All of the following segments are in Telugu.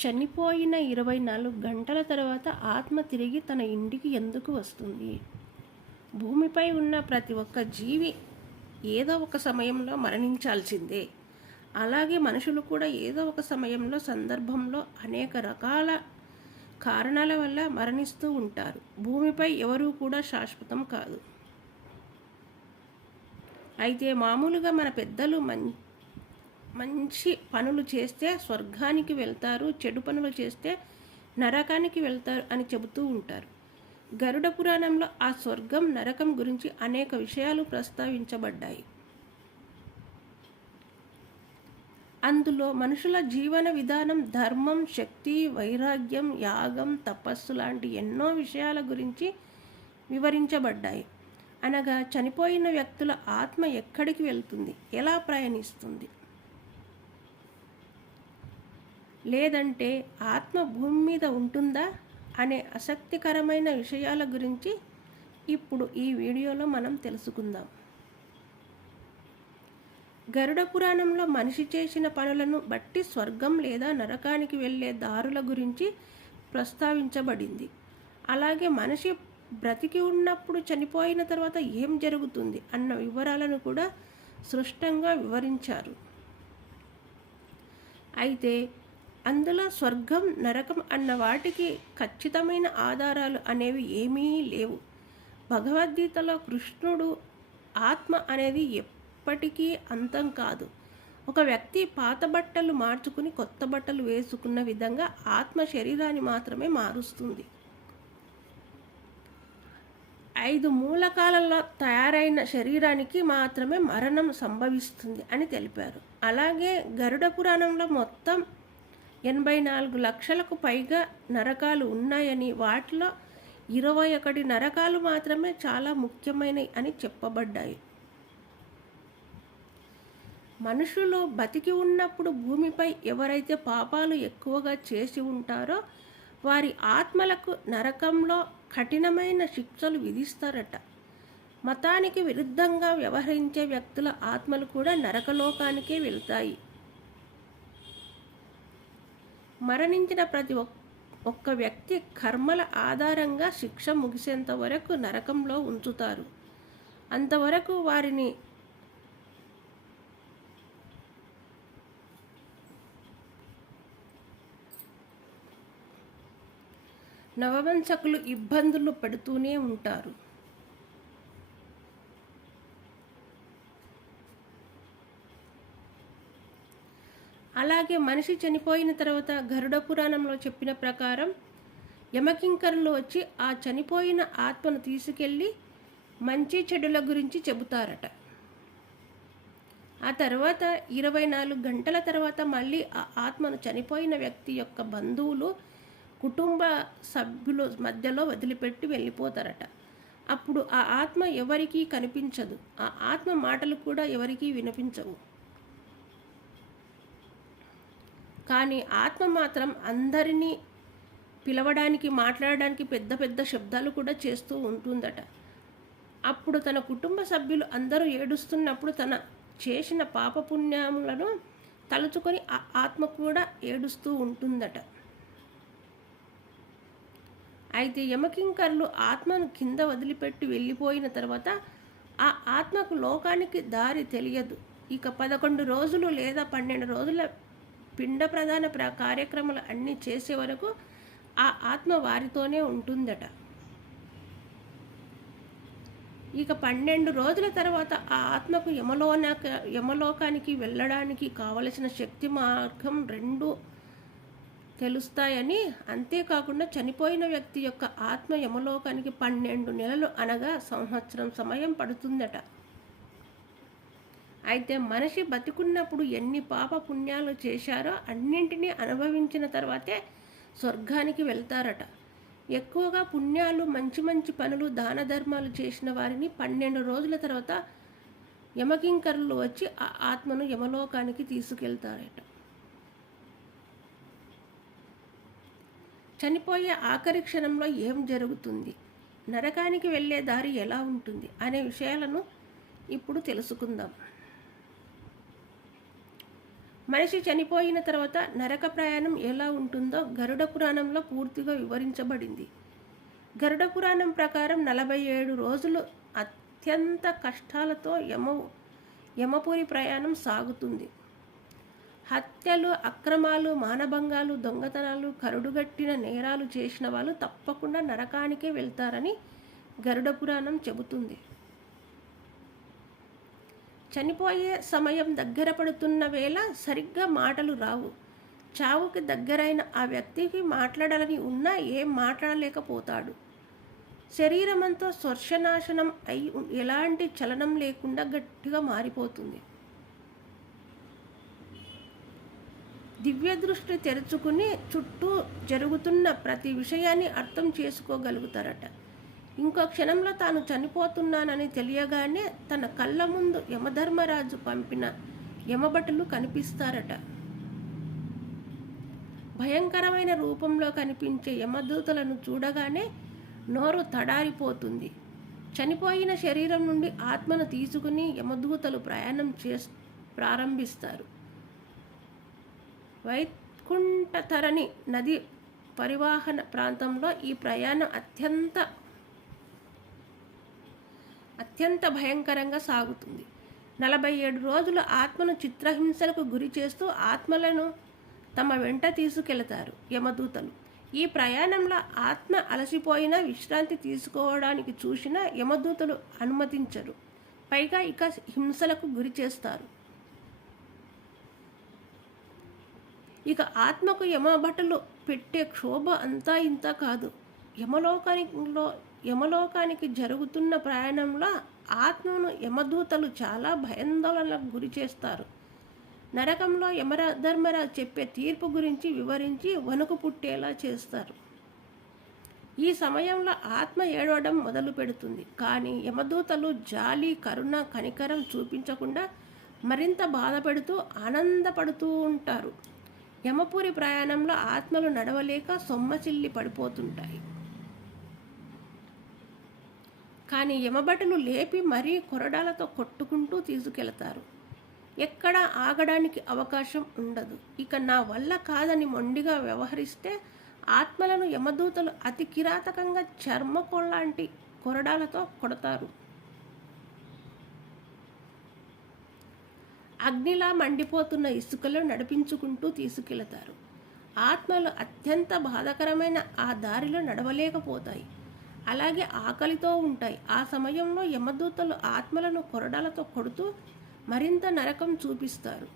చనిపోయిన ఇరవై నాలుగు గంటల తర్వాత ఆత్మ తిరిగి తన ఇంటికి ఎందుకు వస్తుంది? భూమిపై ఉన్న ప్రతి ఒక్క జీవి ఏదో ఒక సమయంలో మరణించాల్సిందే. అలాగే మనుషులు కూడా ఏదో ఒక సమయంలో సందర్భంలో అనేక రకాల కారణాల వల్ల మరణిస్తూ ఉంటారు. భూమిపై ఎవరూ కూడా శాశ్వతం కాదు. అయితే మామూలుగా మన పెద్దలు మం మంచి పనులు చేస్తే స్వర్గానికి వెళ్తారు చెడు పనులు చేస్తే నరకానికి వెళ్తారు అని చెబుతూ ఉంటారు. గరుడ పురాణంలో ఆ స్వర్గం నరకం గురించి అనేక విషయాలు ప్రస్తావించబడ్డాయి. అందులో మనుషుల జీవన విధానం ధర్మం శక్తి వైరాగ్యం యాగం తపస్సు లాంటి ఎన్నో విషయాల గురించి వివరించబడ్డాయి. అనగా చనిపోయిన వ్యక్తుల ఆత్మ ఎక్కడికి వెళ్తుంది? ఎలా ప్రయాణిస్తుంది? లేదంటే ఆత్మ భూమి మీద ఉంటుందా అనే ఆసక్తికరమైన విషయాల గురించి ఇప్పుడు ఈ వీడియోలో మనం తెలుసుకుందాం. గరుడ పురాణంలో మనిషి చేసిన పనులను బట్టి స్వర్గం లేదా నరకానికి వెళ్ళే దారుల గురించి ప్రస్తావించబడింది. అలాగే మనిషి బ్రతికి ఉన్నప్పుడు చనిపోయిన తర్వాత ఏం జరుగుతుంది అన్న వివరాలను కూడా స్పష్టంగా వివరించారు. అయితే అందులో స్వర్గం నరకం అన్న వాటికి ఖచ్చితమైన ఆధారాలు అనేవి ఏమీ లేవు. భగవద్గీతలో కృష్ణుడు ఆత్మ అనేది ఎప్పటికీ అంతం కాదు. ఒక వ్యక్తి పాత బట్టలు మార్చుకుని కొత్త బట్టలు వేసుకున్న విధంగా ఆత్మ శరీరాన్ని మాత్రమే మారుస్తుంది. ఐదు మూలకాలలో తయారైన శరీరానికి మాత్రమే మరణం సంభవిస్తుంది అని తెలిపారు. అలాగే గరుడ పురాణంలో మొత్తం ఎనభై నాలుగు లక్షలకు పైగా నరకాలు ఉన్నాయని వాటిలో ఇరవై ఒకటి నరకాలు మాత్రమే చాలా ముఖ్యమైనవి అని చెప్పబడ్డాయి. మనుషులు బతికి ఉన్నప్పుడు భూమిపై ఎవరైతే పాపాలు ఎక్కువగా చేసి ఉంటారో వారి ఆత్మలకు నరకంలో కఠినమైన శిక్షలు విధిస్తారట. మతానికి విరుద్ధంగా వ్యవహరించే వ్యక్తుల ఆత్మలు కూడా నరకలోకానికే వెళ్తాయి. మరణించిన ప్రతి ఒక్క వ్యక్తి కర్మల ఆధారంగా శిక్ష ముగిసేంత వరకు నరకంలో ఉంచుతారు. అంతవరకు వారిని నవవంశకులు ఇబ్బందులు పెడుతూనే ఉంటారు. అలాగే మనిషి చనిపోయిన తర్వాత గరుడ పురాణంలో చెప్పిన ప్రకారం యమకింకరులు వచ్చి ఆ చనిపోయిన ఆత్మను తీసుకెళ్ళి మంచి చెడుల గురించి చెబుతారట. ఆ తర్వాత ఇరవై నాలుగు గంటల తర్వాత మళ్ళీ ఆ ఆత్మను చనిపోయిన వ్యక్తి యొక్క బంధువులు కుటుంబ సభ్యుల మధ్యలో వదిలిపెట్టి వెళ్ళిపోతారట. అప్పుడు ఆ ఆత్మ ఎవరికీ కనిపించదు. ఆ ఆత్మ మాటలు కూడా ఎవరికీ వినిపించవు. కానీ ఆత్మ మాత్రం అందరినీ పిలవడానికి మాట్లాడడానికి పెద్ద పెద్ద శబ్దాలు కూడా చేస్తూ ఉంటుందట. అప్పుడు తన కుటుంబ సభ్యులు అందరూ ఏడుస్తున్నప్పుడు తన చేసిన పాపపుణ్యములను తలుచుకొని ఆ ఆత్మ కూడా ఏడుస్తూ ఉంటుందట. అయితే యమకింకర్లు ఆత్మను కింద వదిలిపెట్టి వెళ్ళిపోయిన తర్వాత ఆ ఆత్మకు లోకానికి దారి తెలియదు. ఇక పదకొండు రోజులు లేదా పన్నెండు రోజుల పిండ ప్రధాన ప్ర కార్యక్రమాలు అన్నీ చేసే వరకు ఆ ఆత్మ వారితోనే ఉంటుందట. ఇక పన్నెండు రోజుల తర్వాత ఆ ఆత్మకు యమలోనక యమలోకానికి వెళ్ళడానికి కావలసిన శక్తి మార్గం రెండు తెలుస్తాయని అంతేకాకుండా చనిపోయిన వ్యక్తి యొక్క ఆత్మ యమలోకానికి పన్నెండు నెలలు అనగా సంవత్సరం సమయం పడుతుందట. అయితే మనిషి బతికున్నప్పుడు ఎన్ని పాప పుణ్యాలు చేశారో అన్నింటినీ అనుభవించిన తర్వాతే స్వర్గానికి వెళ్తారట. ఎక్కువగా పుణ్యాలు మంచి మంచి పనులు దాన ధర్మాలు చేసిన వారిని పన్నెండు రోజుల తర్వాత యమకింకరులు వచ్చి ఆ ఆత్మను యమలోకానికి తీసుకెళ్తారట. చనిపోయే ఆఖరి క్షణంలో ఏం జరుగుతుంది? నరకానికి వెళ్ళే దారి ఎలా ఉంటుంది? అనే విషయాలను ఇప్పుడు తెలుసుకుందాం. మనిషి చనిపోయిన తర్వాత నరక ప్రయాణం ఎలా ఉంటుందో గరుడ పురాణంలో పూర్తిగా వివరించబడింది. గరుడ పురాణం ప్రకారం నలభై ఏడు రోజులు అత్యంత కష్టాలతో యమ యమపురి ప్రయాణం సాగుతుంది. హత్యలు అక్రమాలు మానభంగాలు దొంగతనాలు కరుడుగట్టిన నేరాలు చేసిన వాళ్ళు తప్పకుండా నరకానికే వెళ్తారని గరుడ పురాణం చెబుతుంది. చనిపోయే సమయం దగ్గర పడుతున్న వేళ సరిగ్గా మాటలు రావు. చావుకి దగ్గరైన ఆ వ్యక్తికి మాట్లాడాలని ఉన్నా ఏం మాట్లాడలేకపోతాడు. శరీరమంతా స్వర్శనాశనం అయి ఎలాంటి చలనం లేకుండా గట్టిగా మారిపోతుంది. దివ్య దృష్టి తెరుచుకుని చుట్టూ జరుగుతున్న ప్రతి విషయాన్ని అర్థం చేసుకోగలుగుతారట. ఇంకో క్షణంలో తాను చనిపోతున్నానని తెలియగానే తన కళ్ళ ముందు యమధర్మరాజు పంపిన యమభటులు కనిపిస్తారట. భయంకరమైన రూపంలో కనిపించే యమదూతలను చూడగానే నోరు తడారిపోతుంది. చనిపోయిన శరీరం నుండి ఆత్మను తీసుకుని యమదూతలు ప్రయాణం చే ప్రారంభిస్తారు. వైకుంఠతరణి నది పరివాహన ప్రాంతంలో ఈ ప్రయాణం అత్యంత అత్యంత భయంకరంగా సాగుతుంది. నలభై ఏడు రోజులు ఆత్మను చిత్రహింసలకు గురి చేస్తూ ఆత్మలను తమ వెంట తీసుకెళతారు యమదూతలు. ఈ ప్రయాణంలో ఆత్మ అలసిపోయినా విశ్రాంతి తీసుకోవడానికి చూసిన యమదూతలు అనుమతించరు. పైగా ఇక హింసలకు గురి చేస్తారు. ఇక ఆత్మకు యమభటులు పెట్టే క్షోభ అంతా ఇంత కాదు. యమలోకానిలో యమలోకానికి జరుగుతున్న ప్రయాణంలో ఆత్మను యమదూతలు చాలా భయాందోళనలకు గురి చేస్తారు. నరకంలో యమధర్మరాజు చెప్పే తీర్పు గురించి వివరించి వణుకు పుట్టేలా చేస్తారు. ఈ సమయంలో ఆత్మ ఏడవడం మొదలు పెడుతుంది. కానీ యమదూతలు జాలి కరుణ కనికరం చూపించకుండా మరింత బాధపడుతూ ఆనందపడుతూ ఉంటారు. యమపురి ప్రయాణంలో ఆత్మలు నడవలేక సొమ్మచిల్లి పడిపోతుంటాయి. కానీ యమభటులు లేపి మరీ కొరడాలతో కొట్టుకుంటూ తీసుకెళ్తారు. ఎక్కడా ఆగడానికి అవకాశం ఉండదు. ఇక నా వల్ల కాదని మొండిగా వ్యవహరిస్తే ఆత్మలను యమదూతలు అతి కిరాతకంగా చర్మకొల్లాంటి కొరడాలతో కొడతారు. అగ్నిలా మండిపోతున్న ఇసుకలో నడిపించుకుంటూ తీసుకెళతారు. ఆత్మలు అత్యంత బాధకరమైన ఆ దారిలో నడవలేకపోతాయి. అలాగే ఆకలితో ఉంటాయి. ఆ సమయంలో యమదూతలు ఆత్మలను కొరడాలతో కొడుతూ మరింత నరకం చూపిస్తారు.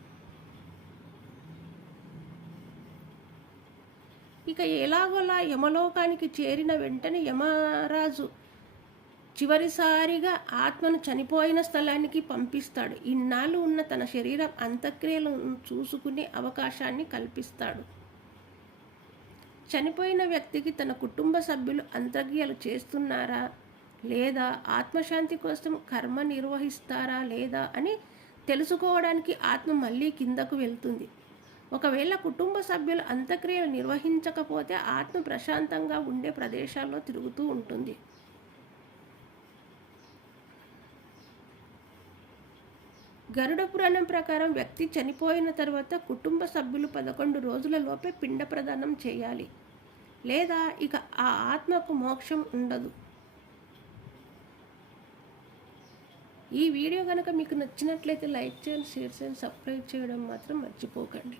ఇక ఎలాగోలా యమలోకానికి చేరిన వెంటనే యమరాజు చివరిసారిగా ఆత్మను చనిపోయిన స్థలానికి పంపిస్తాడు. ఇన్నాళ్ళు ఉన్న తన శరీరం అంత్యక్రియలను చూసుకునే అవకాశాన్ని కల్పిస్తాడు. చనిపోయిన వ్యక్తికి తన కుటుంబ సభ్యులు అంత్యక్రియలు చేస్తున్నారా? లేదా ఆత్మశాంతి కోసం కర్మ నిర్వహిస్తారా? లేదా అని తెలుసుకోవడానికి ఆత్మ మళ్ళీ కిందకు వెళ్తుంది. ఒకవేళ కుటుంబ సభ్యులు అంత్యక్రియలు నిర్వహించకపోతే ఆత్మ ప్రశాంతంగా ఉండే ప్రదేశాల్లో తిరుగుతూ ఉంటుంది. గరుడ పురాణం ప్రకారం వ్యక్తి చనిపోయిన తర్వాత కుటుంబ సభ్యులు పదకొండు రోజుల లోపే పిండ ప్రదానం చేయాలి. లేదా ఇక ఆ ఆత్మకు మోక్షం ఉండదు. ఈ వీడియో కనుక మీకు నచ్చినట్లయితే లైక్ చేయండి షేర్ చేయండి సబ్స్క్రైబ్ చేయడం మాత్రం మర్చిపోకండి.